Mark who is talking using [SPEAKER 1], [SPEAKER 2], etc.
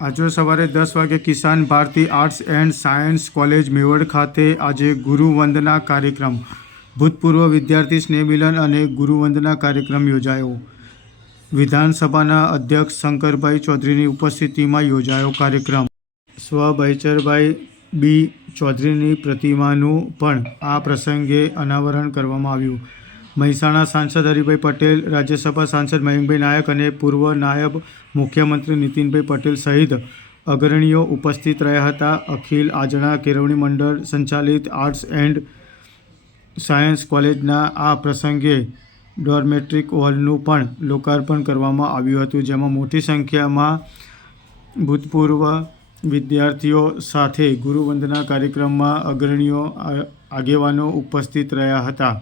[SPEAKER 1] આજે સવારે દસ વાગે Kisan Bharati arts and science college Mevad ખાતે આજે ગુરુવંદના કાર્યક્રમ. ભૂતપૂર્વ વિદ્યાર્થી સ્નેહમિલન અને ગુરુવંદના કાર્યક્રમ યોજાયો. વિધાનસભાના અધ્યક્ષ શંકરભાઈ ચૌધરીની ઉપસ્થિતિમાં યોજાયો કાર્યક્રમ. સ્વ બી. ચૌધરીની પ્રતિમાનું પણ આ પ્રસંગે અનાવરણ કરવામાં આવ્યું. મહેસાણા સાંસદ હરિભાઈ પટેલ, રાજ્યસભા સાંસદ મયંકભાઈ નાયક અને પૂર્વ નાયબ મુખ્યમંત્રી નીતિનભાઈ પટેલ સહિત અગ્રણીઓ ઉપસ્થિત રહ્યા હતા. અખિલ આજણા કેળવણી મંડળ, સંચાલિત આર્ટ્સ એન્ડ સાયન્સ કોલેજના આ પ્રસંગે ડોરમેટ્રિક હોલનું પણ લોકાર્પણ કરવામાં આવ્યું હતું, જેમાં મોટી સંખ્યામાં ભૂતપૂર્વ વિદ્યાર્થીઓ સાથે ગુરુવંદના કાર્યક્રમમાં અગ્રણીઓ આગેવાનો ઉપસ્થિત રહ્યા હતા.